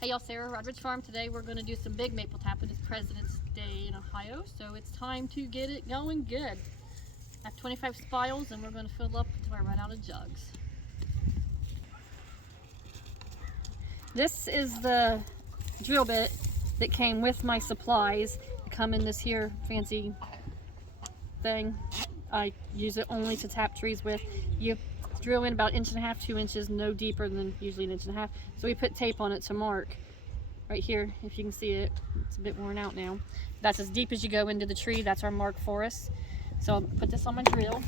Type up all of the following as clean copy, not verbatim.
Hey y'all, Sarah, Rodridge Farm. Today we're going to do some big maple tapping. It's President's Day in Ohio, so it's time to get it going good. I have 25 spiles and we're going to fill up until I run out of jugs. This is the drill bit that came with my supplies. They come in this here fancy thing. I use it only to tap trees with. You drill in about 1.5 inches, 2 inches, no deeper than usually 1.5 inches. So we put tape on it to mark right here. If you can see it, it's a bit worn out now. That's as deep as you go into the tree. That's our mark for us. So I'll put this on my drill.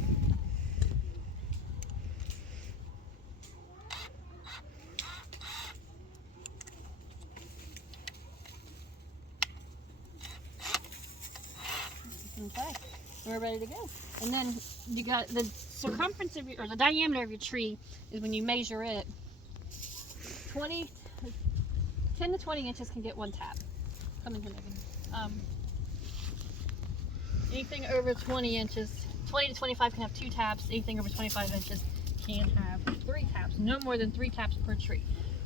Okay, we're ready to go. And then you got the circumference of your, or the diameter of your tree is when you measure it. 10 to 20 inches can get one tap. Come in here, Megan. Anything over 20 inches, 20 to 25 can have 2 taps. Anything over 25 inches can have 3 taps. No more than 3 taps per tree.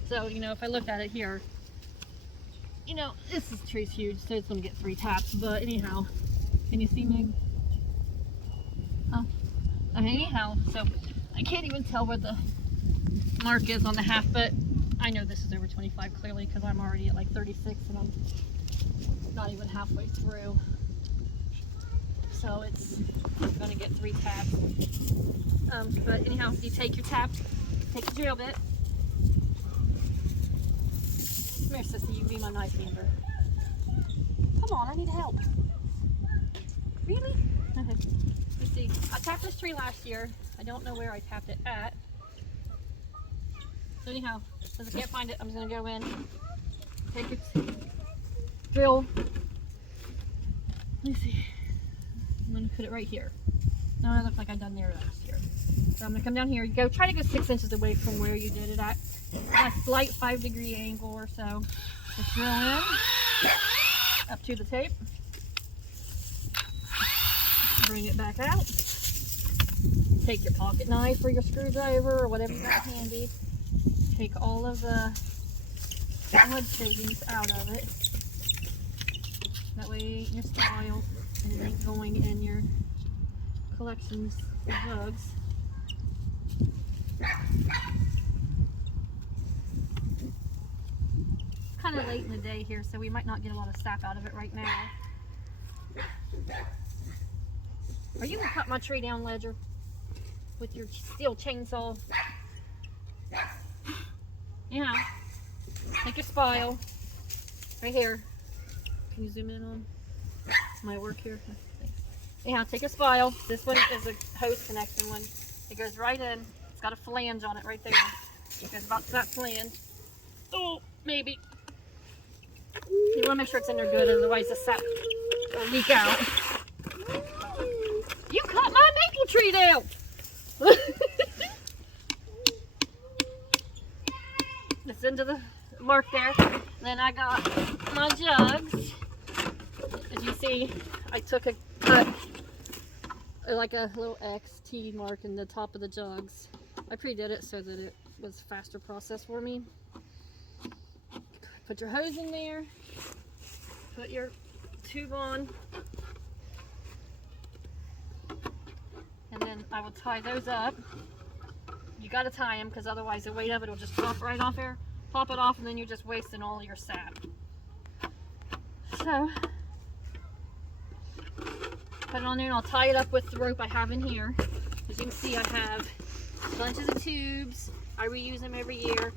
So, you know, if I look at it here, you know, this tree's huge, so it's going to get 3 taps. But anyhow, can you see, Meg? Anyhow, so I can't even tell where the mark is on the half, but I know this is over 25 clearly because I'm already at like 36 and I'm not even halfway through. So it's going to get 3 taps. But anyhow, you take your tap, take the drill bit. Come here, sissy, you can be my knife handler. Come on, I need help. Really? Let's see. I tapped this tree last year. I don't know where I tapped it at. So anyhow, since I can't find it, I'm just going to go in, take it, drill. Let me see. I'm going to put it right here. No, it looks like I done there last year. So I'm going to come down here. Go try to go 6 inches away from where you did it at. A slight 5-degree angle or so. Just drill in up to the tape. Bring it back out. Take your pocket knife or your screwdriver or whatever you got handy. Take all of the wood shavings out of it. That way your style and it ain't going in your collections of jugs. It's kind of late in the day here, so we might not get a lot of sap out of it right now. Are you gonna cut my tree down, Ledger, with your steel chainsaw? Yeah. Take your spile right here. Can you zoom in on my work here? Thanks. Yeah, take a spile. This one is a hose connection one. It goes right in. It's got a flange on it right there. It goes about to that flange. Oh, maybe. You want to make sure it's in there good, otherwise the sap will leak out. You cut my maple tree down! It's into the mark there. Then I got my jugs. As you see, I took a cut, like a little XT mark in the top of the jugs. I pre-did it so that it was a faster process for me. Put your hose in there. Put your tube on. And then I will tie those up. You gotta tie them because otherwise the weight of it will just pop right off there. Pop it off and then you're just wasting all your sap. So, put it on there and I'll tie it up with the rope I have in here. As you can see, I have bunches of tubes. I reuse them every year.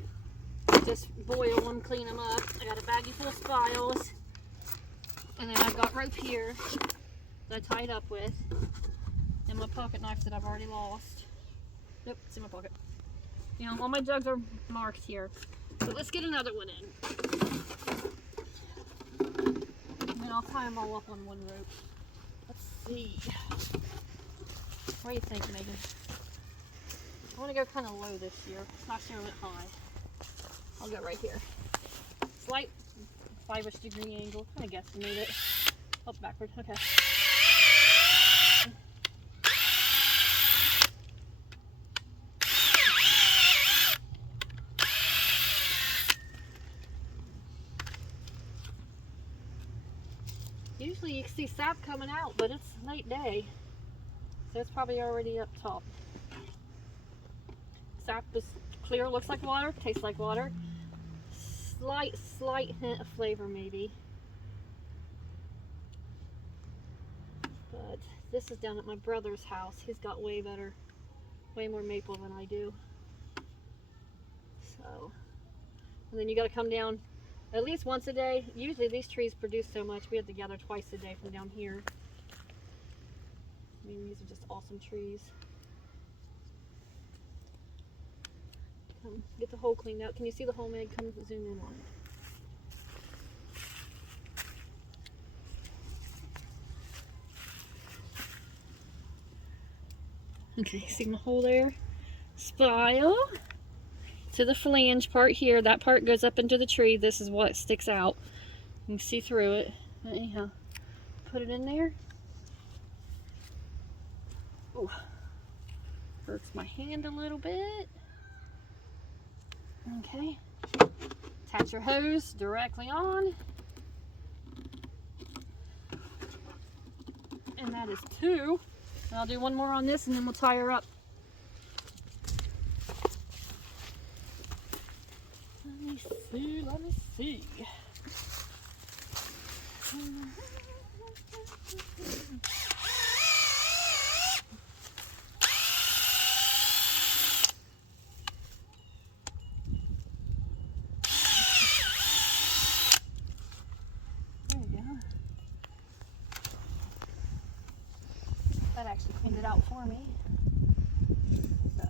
Just boil them, clean them up. I got a baggie full of spiles. And then I've got rope here that I tied up with. And my pocket knife that I've already lost. Nope, it's in my pocket. You know, all my jugs are marked here. So let's get another one in. And then I'll tie them all up on one rope. Let's see. What do you think, Megan? I want to go kind of low this year. Last year I went high. I'll go right here. Slight 5-ish degree angle. Kind of guesstimate it. Oh, backward. Okay. usually you can see sap coming out, but it's late day, so it's probably already up top. Sap is clear, looks like water, tastes like water. Slight hint of flavor maybe. But this is down at my brother's house. He's got way more maple than I do. So, and then you got to come down at least once a day. Usually these trees produce so much, we have to gather twice a day from down here. I mean, these are just awesome trees. Get the hole cleaned out. Can you see the hole, Meg? Come zoom in on it. Okay, see my hole there? Spile to the flange part here. That part goes up into the tree. This is what sticks out. You can see through it. Anyhow, put it in there. Oh, hurts my hand a little bit. Okay, attach your hose directly on, and that is 2. And I'll do one more on this and then we'll tie her up. Let me see. That actually cleaned it out for me. So,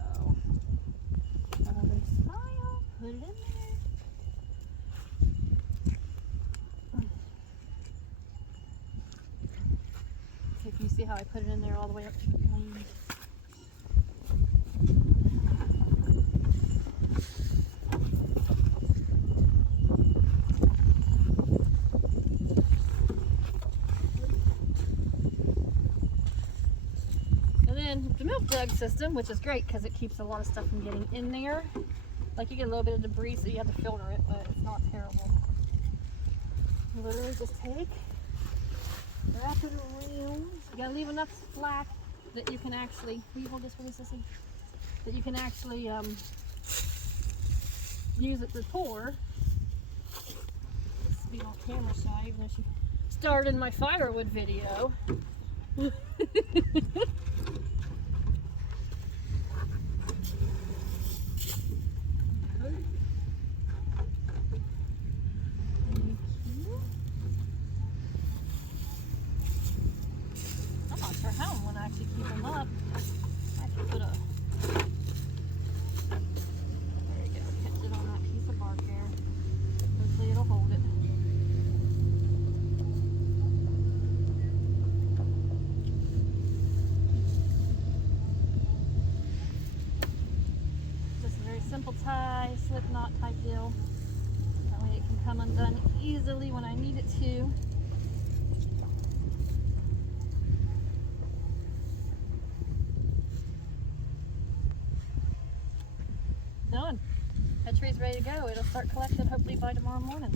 another spile, put it in there. So can you see how I put it in there all the way up to the leaves? The milk jug system, which is great because it keeps a lot of stuff from getting in there. Like you get a little bit of debris, so you have to filter it, but it's not terrible. You literally just wrap it around. You gotta leave enough slack that you can actually, will you hold this for me, Sissy? That you can actually use it to pour. This will be off camera shy, even though she started my firewood video. I'm not sure how I'm going to actually keep them up. I have to put a... There you go. Catch it on that piece of bark there. Hopefully it'll hold it. Just a very simple tie, slip knot type deal. That way it can come undone easily when I need it to. Done. That tree's ready to go. It'll start collecting hopefully by tomorrow morning.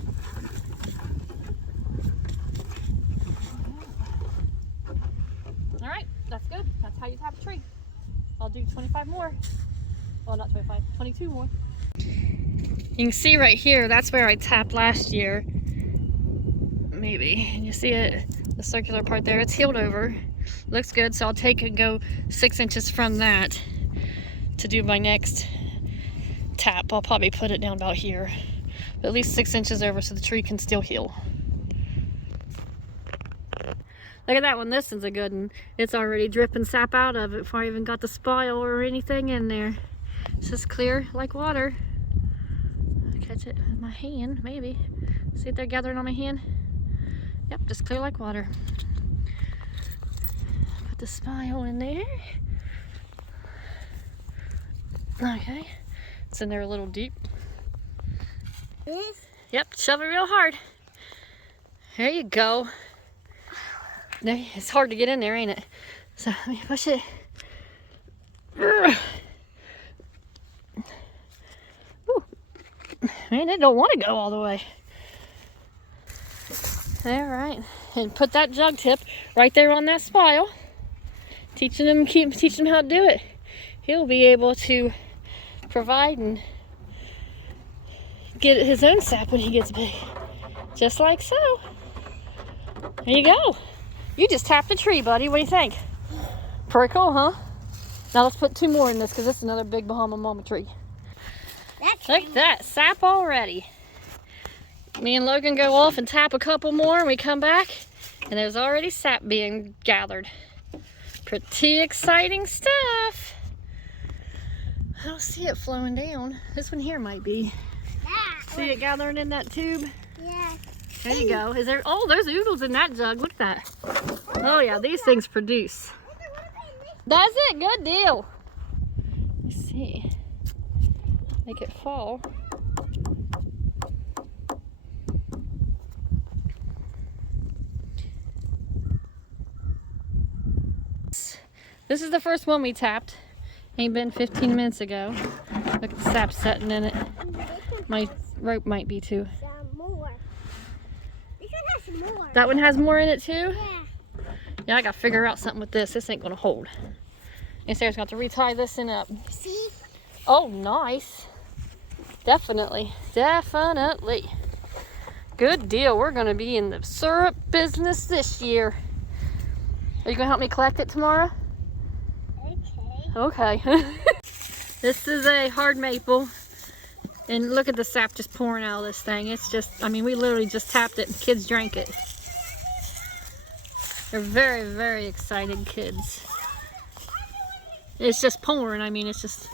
Alright, that's good. That's how you tap a tree. I'll do 25 more. Well, not 25, 22 more. You can see right here, that's where I tapped last year. Maybe. And you see it, the circular part there, it's healed over. Looks good, so I'll take and go 6 inches from that to do my next tap. I'll probably put it down about here, but at least 6 inches over so the tree can still heal. Look at that one. This one's a good one. It's already dripping sap out of it before I even got the spile or anything in there. It's just clear like water. Catch it with my hand, maybe. See if they're gathering on my hand? Yep, just clear like water. Put the spile in there. Okay. It's in there a little deep. Yep, shove it real hard. There you go. It's hard to get in there, ain't it? So let me push it. Ooh. Man, it don't want to go all the way. All right, and put that jug tip right there on that spile. Teaching him how to do it. He'll be able to provide and get his own sap when he gets big. Just like so. There you go. You just tapped a tree, buddy. What do you think? Pretty cool, huh? Now let's put 2 more in this because this is another big Bahama Mama tree. Look at that, sap already. Me and Logan go off and tap a couple more and we come back and there's already sap being gathered. Pretty exciting stuff. I don't see it flowing down. This one here might be. See it gathering in that tube? Yeah. There you go. Is there? Oh, there's oodles in that jug. Look at that. Oh yeah, these things produce. Does it? Good deal. Let's see. Make it fall. This is the first one we tapped. Ain't been 15 minutes ago. Look at the sap setting in it. My rope might be too. Some more. This one has more. That one has more in it too? Yeah. Yeah, I gotta figure out something with this. This ain't gonna hold. And Sarah's got to retie this in up. See? Oh, nice. Definitely. Definitely. Good deal. We're gonna be in the syrup business this year. Are you gonna help me collect it tomorrow? Okay. Okay. This is a hard maple. And look at the sap just pouring out of this thing. It's just, I mean, we literally just tapped it and kids drank it. They're very, very excited kids. It's just pouring. I mean, it's just